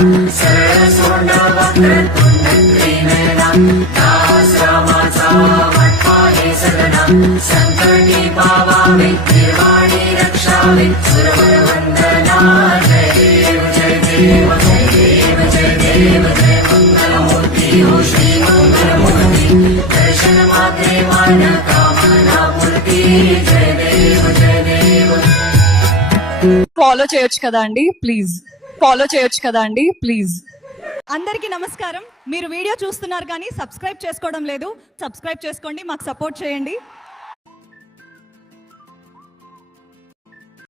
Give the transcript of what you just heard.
सरळ सोंड वक्रतुंडत्रिनयना दास रामाचा वाटपा हे सगळा संकटी पावावे निर्वाणी रक्षावे सुरवर वंदना जय देव जय देव जय देव जय देव जय मंगलमूर्ती हो श्री मंगलमूर्ती दर्शन मात्रे मान कामना मूर्ती जय देव जय देव. ఫాలో చేయొచ్చు కదా అండి ప్లీజ్, ఫాలో చేయొచ్చు కదా అండి ప్లీజ్. అందరికీ నమస్కారం. మీరు వీడియో చూస్తున్నారు కానీ సబ్స్క్రైబ్ చేసుకోవడం లేదు. సబ్స్క్రైబ్ చేసుకోండి, మాకు సపోర్ట్ చేయండి.